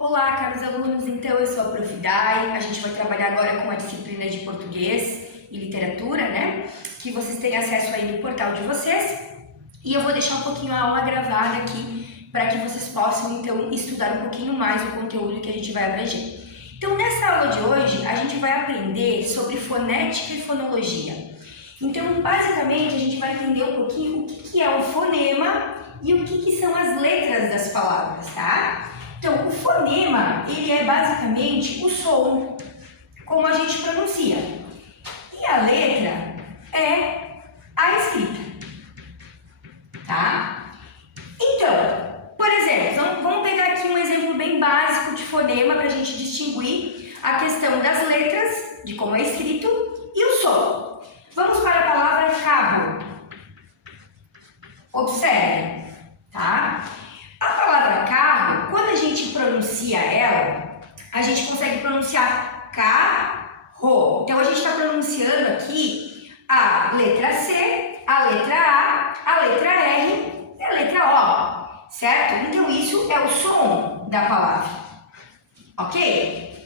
Olá, caros alunos, então eu sou a Prof. Dai, a gente vai trabalhar agora com a disciplina de português e literatura, né? Que vocês têm acesso aí no portal de vocês. E eu vou deixar um pouquinho a aula gravada aqui para que vocês possam, então, estudar um pouquinho mais o conteúdo que a gente vai abranger. Então, nessa aula de hoje, a gente vai aprender sobre fonética e fonologia. Então, basicamente, a gente vai entender um pouquinho o que é o fonema e o que são as letras das palavras, tá? Então, o fonema, ele é basicamente o som, como a gente pronuncia. E a letra é a escrita, tá? Então, por exemplo, vamos pegar aqui um exemplo bem básico de fonema para a gente distinguir a questão das letras, de como é escrito, e o som. Vamos para a palavra carro. Observe, tá? A palavra carro, quando a gente pronuncia ela, a gente consegue pronunciar carro. Então, a gente está pronunciando aqui a letra C, a letra A letra R e a letra O, certo? Então, isso é o som da palavra, ok?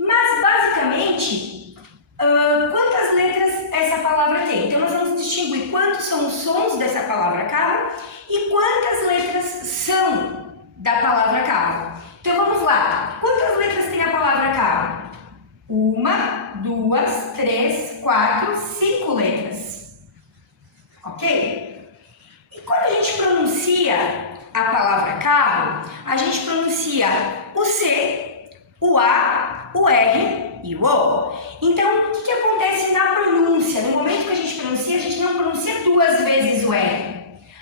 Mas, basicamente, quantas letras essa palavra tem? Então, nós vamos distinguir quantos são os sons dessa palavra carro e quantas letras são da palavra carro. Então, vamos lá. Quantas letras tem a palavra carro? 1, 2, 3, 4, 5 letras. Ok? E quando a gente pronuncia a palavra carro, a gente pronuncia o C, o A, o R e o O. Então, o que acontece na pronúncia? No momento que a gente pronuncia, a gente não pronuncia duas vezes o R.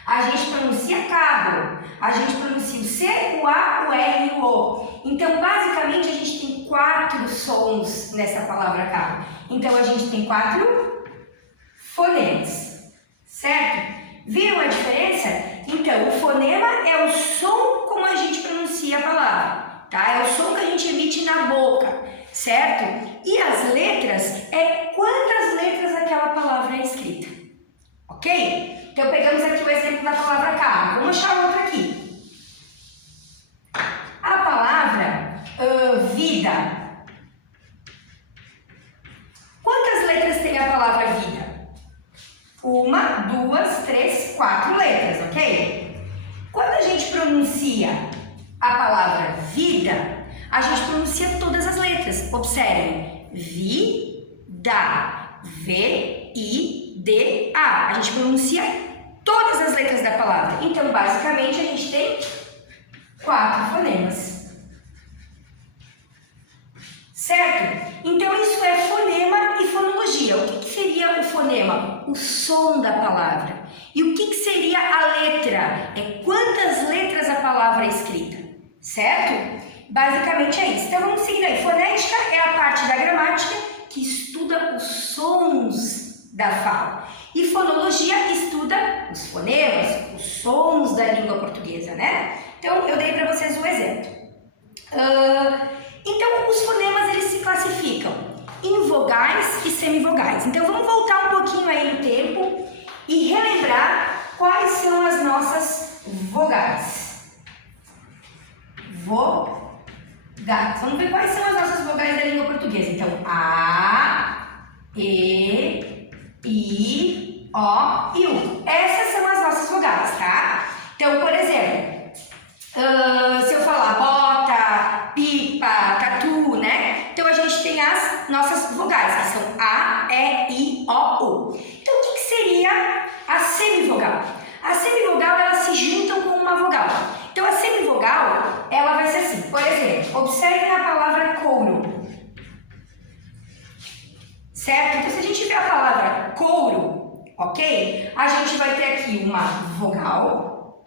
A gente pronuncia carro, a gente pronuncia o C, o A, o R e o O. Então, basicamente, a gente tem 4 sons nessa palavra carro. Então, a gente tem 4 fonemas, certo? Viram a diferença? Então, o fonema é o som como a gente pronuncia a palavra, tá? É o som que a gente emite na boca, certo? E as letras é quantas letras aquela palavra é escrita, ok? Então, pegamos aqui o exemplo da palavra carro. Vamos achar outra aqui. A palavra vida. Quantas letras tem a palavra vida? 1, 2, 3, 4 letras, ok? Quando a gente pronuncia a palavra vida, a gente pronuncia todas as letras. Observem. Vida. V-I-D-A. A gente pronuncia todas as letras da palavra. Então, basicamente, a gente tem 4 fonemas. Certo? Então, isso é fonema e fonologia. O que seria o fonema? O som da palavra. E o que seria a letra? É quantas letras a palavra é escrita. Certo? Basicamente é isso. Então, vamos seguir aí. Fonética é a parte da gramática que estuda os sons da fala. E fonologia estuda os fonemas, os sons da língua portuguesa, né? Então, eu dei para vocês um exemplo. Então, os fonemas, eles se classificam em vogais e semivogais. Então, vamos voltar um pouquinho aí no tempo e relembrar quais são as nossas vogais. Vogais. Vamos ver quais são as nossas vogais da língua portuguesa. Então, A, E, I, O e U. Essas são as nossas vogais, tá? Então, por exemplo, se eu falar bota, pipa, tatu, né? Então, a gente tem as nossas vogais, que são A, E, I, O, U. Então, o que seria a semivogal? A semivogal, elas se juntam com uma vogal. Então, a semivogal, ela vai ser assim. Por exemplo, observem a palavra couro. Certo? Então, se a gente ver a palavra couro, ok? A gente vai ter aqui uma vogal.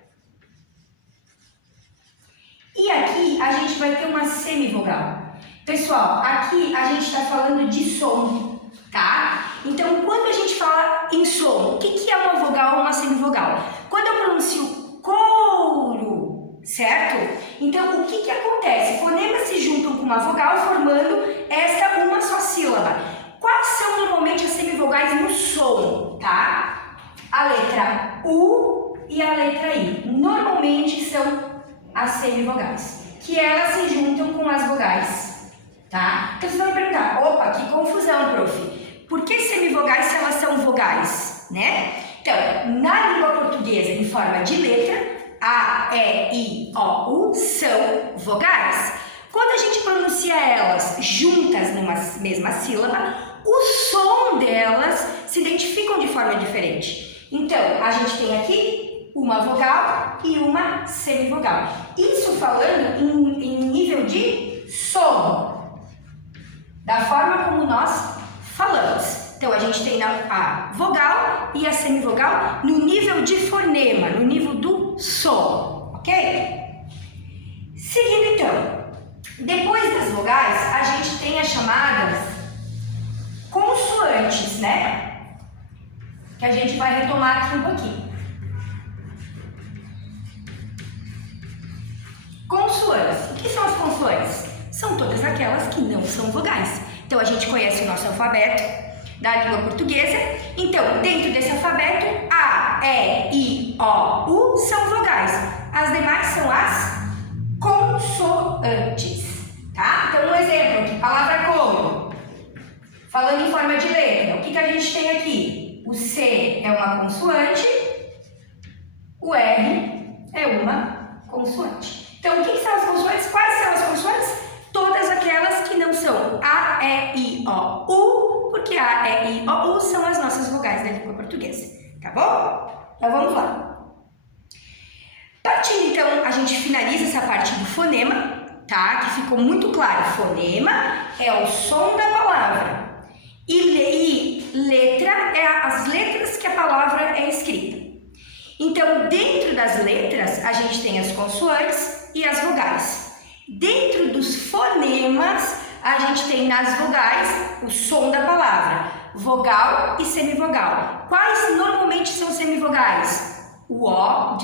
E aqui a gente vai ter uma semivogal. Pessoal, aqui a gente está falando de som, tá? Então, quando a gente fala em som, o que é uma vogal ou uma semivogal? Quando eu pronuncio couro, certo? Então, o que acontece? Fonemas se juntam com uma vogal formando esta uma só sílaba. Quais são normalmente as semivogais no som, tá? A letra U e a letra I. Normalmente são as semivogais. que elas se juntam com as vogais, tá? Então você vai me perguntar, opa, que confusão, prof. Por que semivogais se elas são vogais, né? Então, na língua portuguesa, em forma de letra, A, E, I, O, U são vogais. Quando a gente pronuncia elas juntas numa mesma sílaba, o som delas se identificam de forma diferente. Então, a gente tem aqui uma vogal e uma semivogal. Isso falando em nível de som, da forma como nós falamos. Então, a gente tem a vogal e a semivogal no nível de fonema, no nível do som, ok? Seguindo então, depois das vogais, a gente tem as chamadas consoantes, né? Que a gente vai retomar aqui um pouquinho. Consoantes. O que são as consoantes? São todas aquelas que não são vogais. Então, a gente conhece o nosso alfabeto da língua portuguesa. Então, dentro desse alfabeto, A, E, I, O, U são vogais. As demais são as consoantes, tá? Então, um exemplo aqui, palavra como? Falando em forma de letra, o que a gente tem aqui? O C é uma consoante, o R é uma consoante. Então, o que são as consoantes? Quais são as consoantes? Todas aquelas que não são A, E, I, O, U, porque A, E, I, O, U são as nossas vogais da língua portuguesa, tá bom? Então, vamos lá. Partindo, então, a gente finaliza essa parte do fonema, tá? Que ficou muito claro. Fonema é o som da palavra. E letra é as letras que a palavra é escrita. Então, dentro das letras, a gente tem as consoantes e as vogais. Dentro dos fonemas, a gente tem nas vogais o som da palavra, vogal e semivogal. Quais normalmente são semivogais? O U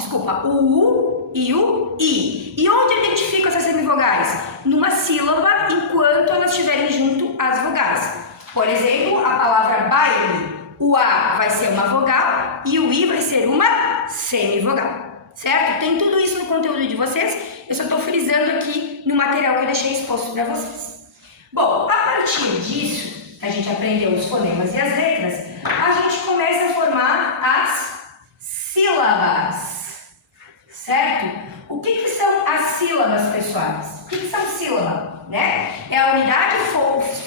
e o I. E onde eu identifico essas semivogais? Numa sílaba, enquanto elas estiverem junto às vogais. Por exemplo, a palavra baile, o A vai ser uma vogal e o I vai ser uma semivogal, certo? Tem tudo isso no conteúdo de vocês, eu só estou frisando aqui no material que eu deixei exposto para vocês. Bom, a partir disso, a gente aprendeu os fonemas e as letras, a gente começa a formar as sílabas, certo? O que são as sílabas, pessoais? O que são sílabas? Né? É a unidade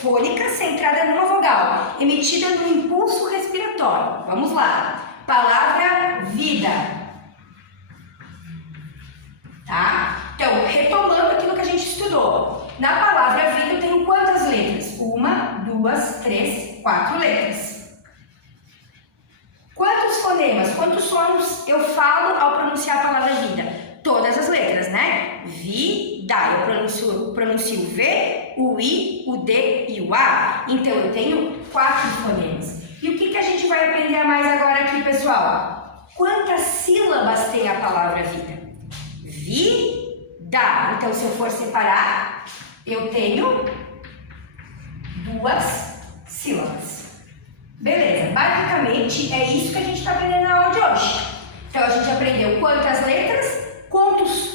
fônica centrada numa vogal, emitida no impulso respiratório. Vamos lá. Palavra vida. Tá? Então, retomando aquilo que a gente estudou. Na palavra vida eu tenho quantas letras? 1, 2, 3, 4 letras. Quantos fonemas? Quantos sons eu falo ao pronunciar a palavra vida? Todas as letras, né? Vida, eu pronuncio o V, o I, o D e o A. Então, eu tenho 4 fonemas. E o que a gente vai aprender mais agora aqui, pessoal? Quantas sílabas tem a palavra vida? Vida. Então, se eu for separar, eu tenho 2 sílabas. Beleza, basicamente é isso que a gente está aprendendo na aula de hoje. Então, a gente aprendeu quantas letras, quantos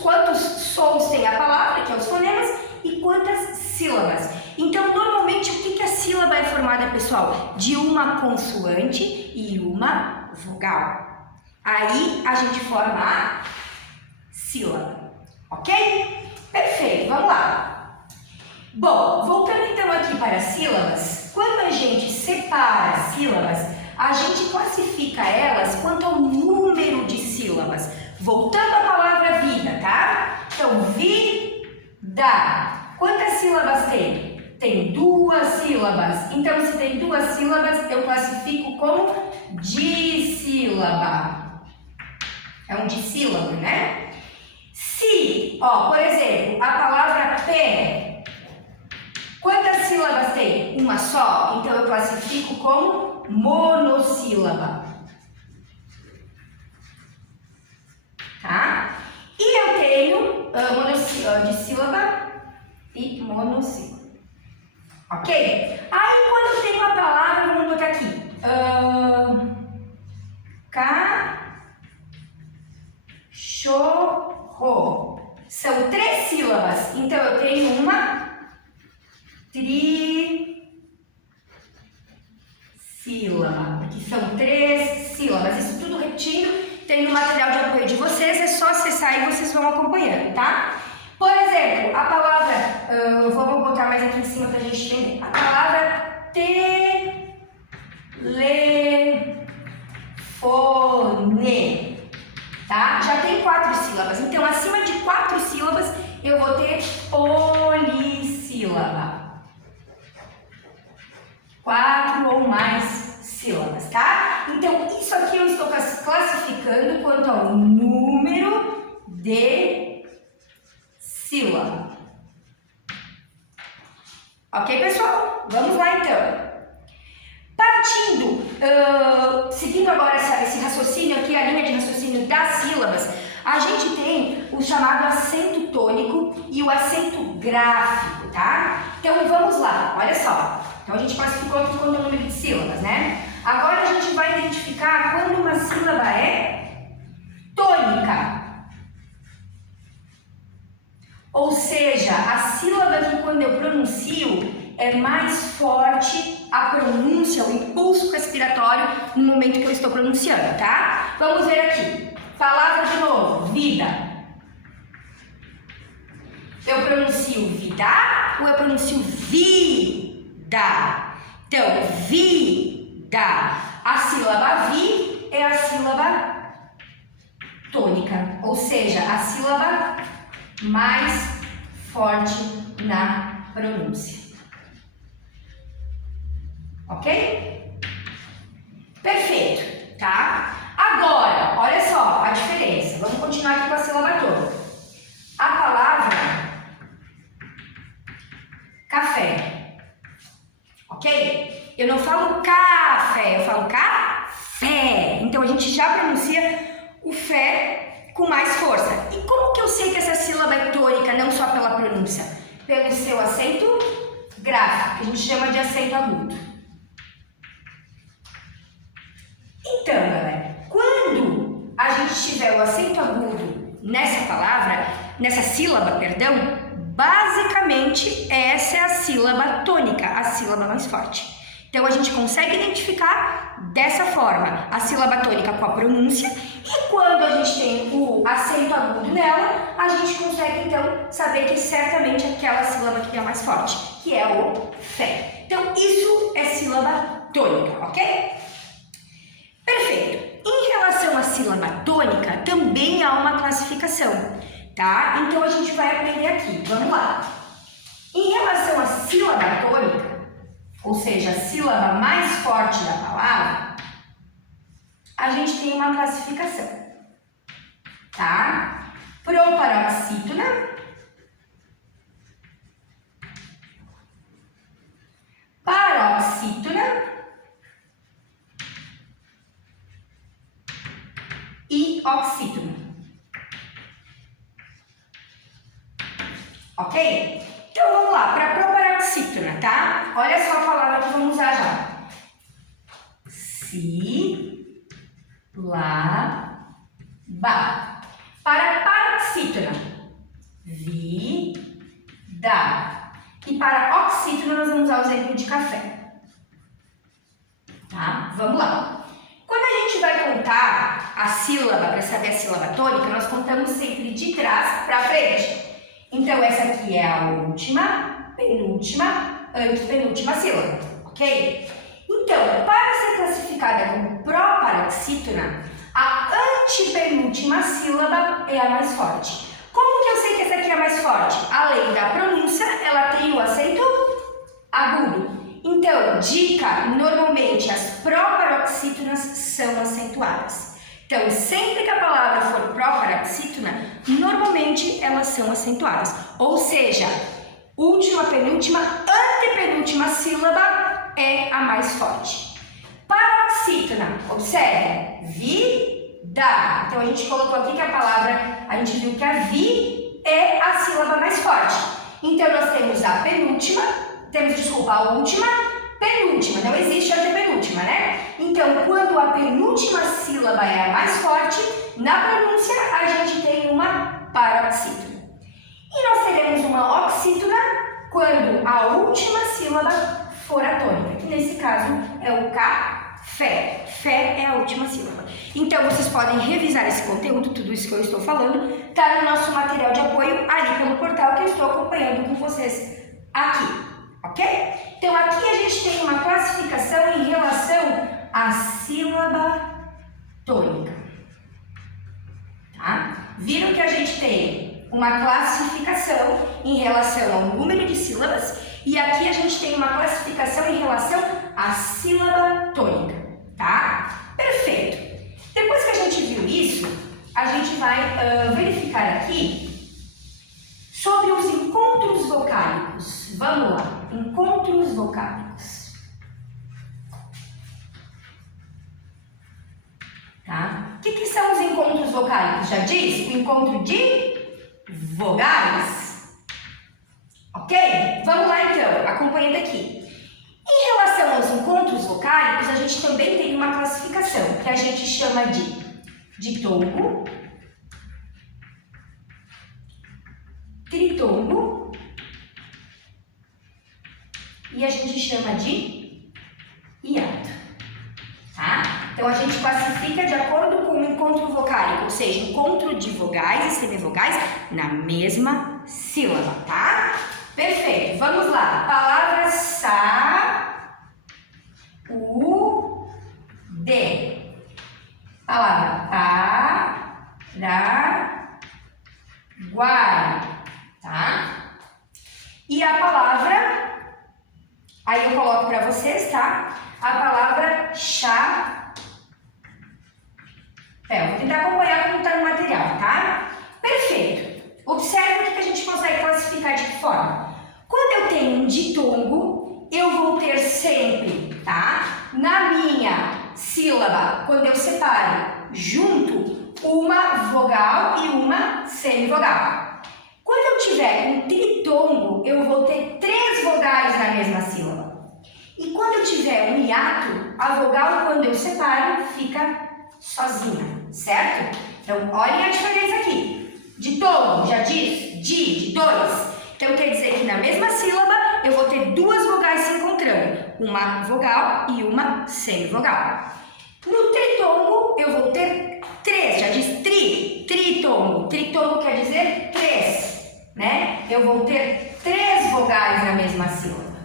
sons tem a palavra, que é os fonemas, e quantas sílabas. Então, normalmente, o que a sílaba é formada, pessoal? De uma consoante e uma vogal. Aí, a gente forma a sílaba, ok? Perfeito, vamos lá. Bom, voltando então aqui para as sílabas, quando a gente separa as sílabas, a gente classifica elas quanto ao número de sílabas. Voltando à palavra vida, tá? Então, vida. Quantas sílabas tem? Tem 2 sílabas. Então, se tem 2 sílabas, eu classifico como dissílaba. É um dissílabo, né? Se, por exemplo, a palavra pé, quantas sílabas tem? Uma só. Então, eu classifico como monossílaba. Tá? E eu tenho dissílaba e monossílaba. Ok? Aí, quando eu tenho a palavra, vamos botar aqui. Cachorro. São 3 sílabas. Trissílaba, que são 3 sílabas. Isso tudo repetindo, tem no material de apoio de vocês, é só acessar e vocês vão acompanhando, tá? Por exemplo, a palavra, vamos botar mais aqui em cima pra gente entender. A palavra telefone, tá? Já tem 4 sílabas, então acima de 4 sílabas eu vou ter polissílaba. 4 ou mais sílabas, tá? Então, isso aqui eu estou classificando quanto ao número de sílaba. Ok, pessoal? Vamos lá, então. Partindo, seguindo agora esse raciocínio aqui, a linha de raciocínio das sílabas, a gente tem o chamado acento tônico e o acento gráfico, tá? Então, vamos lá, olha só. Então, a gente classificou aqui quanto ao número de sílabas, né? Agora, a gente vai identificar quando uma sílaba é tônica. Ou seja, a sílaba que quando eu pronuncio é mais forte a pronúncia, o impulso respiratório no momento que eu estou pronunciando, tá? Vamos ver aqui. Palavra de novo, vida. Eu pronuncio vida ou eu pronuncio vida? Então, vida. A sílaba vi é a sílaba tônica, ou seja, a sílaba mais forte na pronúncia. Ok? Perfeito, tá? Agora, olha só a diferença. Vamos continuar aqui com a sílaba toda. A palavra café. Ok? Eu não falo café, eu falo café. Então, a gente já pronuncia o fé com mais força. E como que eu sei que essa sílaba é tônica, não só pela pronúncia? Pelo seu acento gráfico, que a gente chama de acento agudo. Então, galera, quando a gente tiver o acento agudo nessa palavra, nessa sílaba, perdão, basicamente essa é a sílaba tônica, a sílaba mais forte. Então, a gente consegue identificar dessa forma a sílaba tônica com a pronúncia e quando a gente tem o acento agudo nela, a gente consegue, então, saber que certamente aquela sílaba que é mais forte, que é o fé. Então, isso é sílaba tônica, ok? Perfeito. Em relação à sílaba tônica, também há uma classificação, tá? Então, a gente vai aprender aqui. Vamos lá. Em relação à sílaba tônica, ou seja, a sílaba mais forte da palavra, a gente tem uma classificação, tá? Proparoxítona, paroxítona e oxítona. Ok? Então vamos lá, para proparoxítona, tá? Olha só a palavra que vamos usar já. Sílaba. Para paroxítona, vida. E para oxítona nós vamos usar o exemplo de café. Tá? Vamos lá. Quando a gente vai contar a sílaba, para saber a sílaba tônica, nós contamos sempre de trás para frente. Então, essa aqui é a última, penúltima, antepenúltima sílaba, ok? Então, para ser classificada como proparoxítona, a antepenúltima sílaba é a mais forte. Como que eu sei que essa aqui é a mais forte? Além da pronúncia, ela tem o acento agudo. Então, dica, normalmente as proparoxítonas são acentuadas. Então, sempre que a palavra for proparoxítona, normalmente elas são acentuadas. Ou seja, última, penúltima, antepenúltima sílaba é a mais forte. Paroxítona, observe, vida. Então, a gente colocou aqui que a palavra, a gente viu que a vi é a sílaba mais forte. Então, nós temos a penúltima, a última, penúltima, não existe antepenúltima, né? Então, quando a penúltima sílaba é a mais forte, na pronúncia a gente tem uma paroxítona. E nós teremos uma oxítona quando a última sílaba for a tônica, que nesse caso é o café. Fé é a última sílaba. Então, vocês podem revisar esse conteúdo, tudo isso que eu estou falando, tá no nosso material de apoio ali pelo portal que eu estou acompanhando com vocês aqui, ok? Então, aqui a gente tem uma classificação em relação à sílaba tônica, tá? Viram que a gente tem uma classificação em relação ao número de sílabas e aqui a gente tem uma classificação em relação à sílaba tônica, tá? Perfeito. Depois que a gente viu isso, a gente vai verificar aqui sobre os encontros vocálicos. Vamos lá, encontros vocálicos. Tá? O que são os encontros vocálicos? Já diz? O encontro de vogais. Ok? Vamos lá então, acompanhando aqui. Em relação aos encontros vocálicos, a gente também tem uma classificação que a gente chama de ditongo, tritongo e a gente chama de hiato, tá? Então a gente classifica de acordo com o encontro vocálico, ou seja, encontro de vogais e semivogais na mesma sílaba, tá? Perfeito, vamos lá. Palavra saúde. Palavra Paraguai, tá? E a palavra, aí eu coloco para vocês, tá? A palavra chapéu. Vou tentar acompanhar como está no material, tá? Perfeito. Observe o que a gente consegue classificar de que forma. Quando eu tenho um ditongo, eu vou ter sempre, tá? Na minha sílaba, quando eu separo junto uma vogal e uma semivogal. Quando eu tiver um tritongo, eu vou ter 3 vogais na mesma sílaba. E quando eu tiver um hiato, a vogal, quando eu separo, fica sozinha, certo? Então, olhem a diferença aqui. Ditongo, já diz, de 2. Então, quer dizer que na mesma sílaba, eu vou ter 2 vogais se encontrando. Uma vogal e uma semivogal. No tritongo, eu vou ter 3, já diz tritongo. Tritongo quer dizer 3, né? Eu vou ter 3 vogais na mesma sílaba,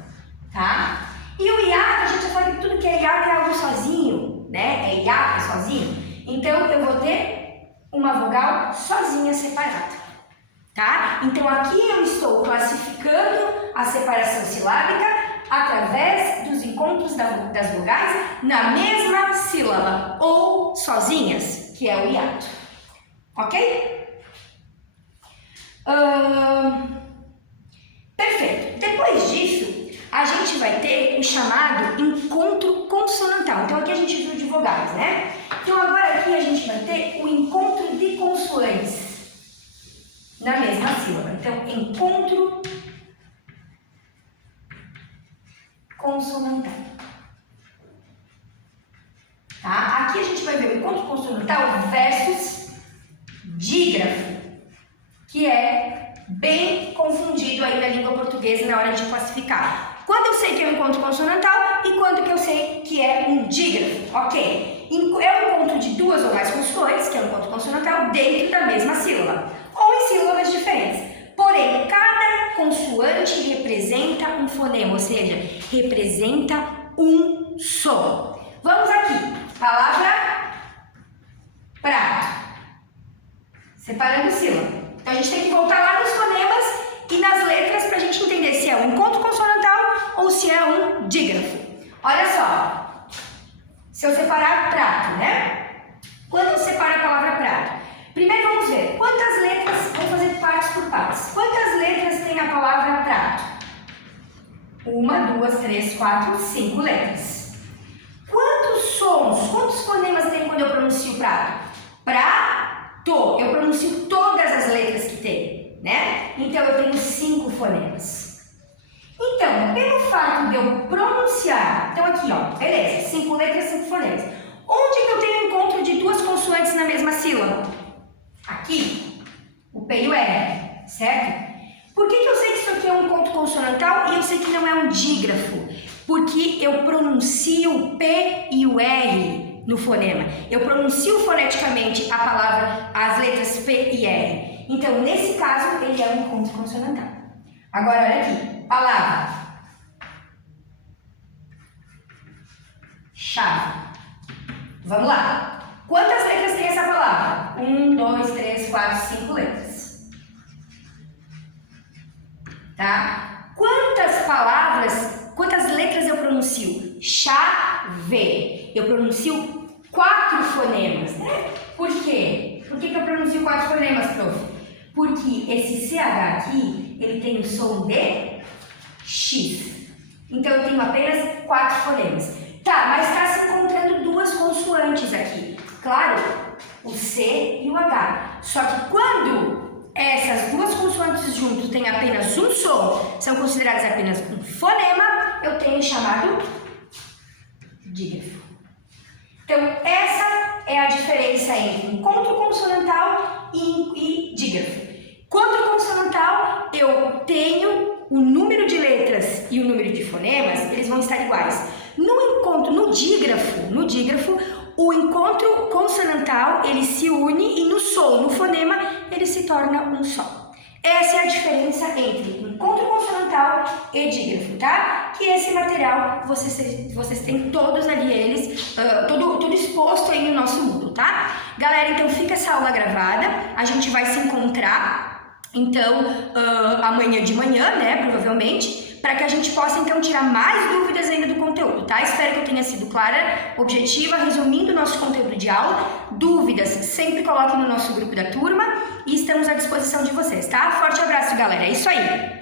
tá? E o hiato, a gente já sabe que tudo que é hiato é algo sozinho, né? É hiato, é sozinho. Então, eu vou ter uma vogal sozinha separada, tá? Então, aqui eu estou classificando a separação silábica através dos encontros das vogais na mesma sílaba ou sozinhas, que é o hiato, ok? Perfeito. Depois disso, a gente vai ter o chamado encontro consonantal. Então, aqui a gente viu de vogais, né? Então, agora aqui a gente vai ter o encontro de consoantes na mesma sílaba. Então, encontro consonantal. Tá? Aqui a gente vai ver o encontro consonantal versus dígrafo, que é bem confundido aí na língua portuguesa na hora de classificar. Quando eu sei que é um encontro consonantal e quando que eu sei que é um dígrafo, ok? É um encontro de 2 ou mais consoantes, que é um encontro consonantal, dentro da mesma sílaba, ou em sílabas diferentes. Porém, cada consoante representa um fonema, ou seja, representa um som. Vamos aqui, palavra prato, separando sílaba. Então, a gente tem que voltar lá nos fonemas e nas letras para a gente entender se é um encontro consonantal ou se é um dígrafo. Olha só, se eu separar prato, né? Quando eu separo a palavra prato, primeiro vamos ver quantas letras, vamos fazer partes por partes. Quantas letras tem a palavra prato? 1, 2, 3, 4, 5 letras. Quantos sons, quantos fonemas tem quando eu pronuncio prato? Prato, eu pronuncio todas as letras que tem, né? Então eu tenho 5 fonemas. Então, pelo fato de eu pronunciar, então aqui ó, beleza, 5 letras, 5 fonemas. Onde que eu tenho encontro de 2 consoantes na mesma sílaba? Aqui, o P e o R, certo? Por que eu sei que isso aqui é um encontro consonantal e eu sei que não é um dígrafo, porque eu pronuncio o P e o R no fonema. Eu pronuncio foneticamente a palavra, as letras P e R. Então, nesse caso, ele é um encontro consonantal. Agora, olha aqui. Palavra. Chave. Vamos lá. Quantas letras tem essa palavra? 1, 2, 3, 4, 5 letras. Tá? Quantas letras eu pronuncio? Chave. Eu pronuncio 4 fonemas, né? Por quê? Por que eu pronuncio 4 fonemas, prof? Porque esse CH aqui, ele tem o som de X. Então, eu tenho apenas 4 fonemas. Tá, mas está se encontrando 2 consoantes aqui. Claro, o C e o H. Só que quando essas 2 consoantes juntos têm apenas um som, são consideradas apenas um fonema, eu tenho chamado dígrafo. Então, essa é a diferença entre encontro consonantal e dígrafo. Encontro consonantal, eu tenho o número de letras e o número de fonemas, eles vão estar iguais. No dígrafo, o encontro consonantal, ele se une e no som, no fonema, ele se torna um só. Essa é a diferença entre encontro consonantal e dígrafo, tá? Que esse material, vocês têm todos ali eles, tudo exposto aí no nosso Moodle, tá? Galera, então fica essa aula gravada, a gente vai se encontrar, então, amanhã de manhã, né, provavelmente, para que a gente possa, então, tirar mais dúvidas ainda do conteúdo, tá? Espero que eu tenha sido clara, objetiva, resumindo o nosso conteúdo de aula. Dúvidas, sempre coloquem no nosso grupo da turma e estamos à disposição de vocês, tá? Forte abraço, galera. É isso aí!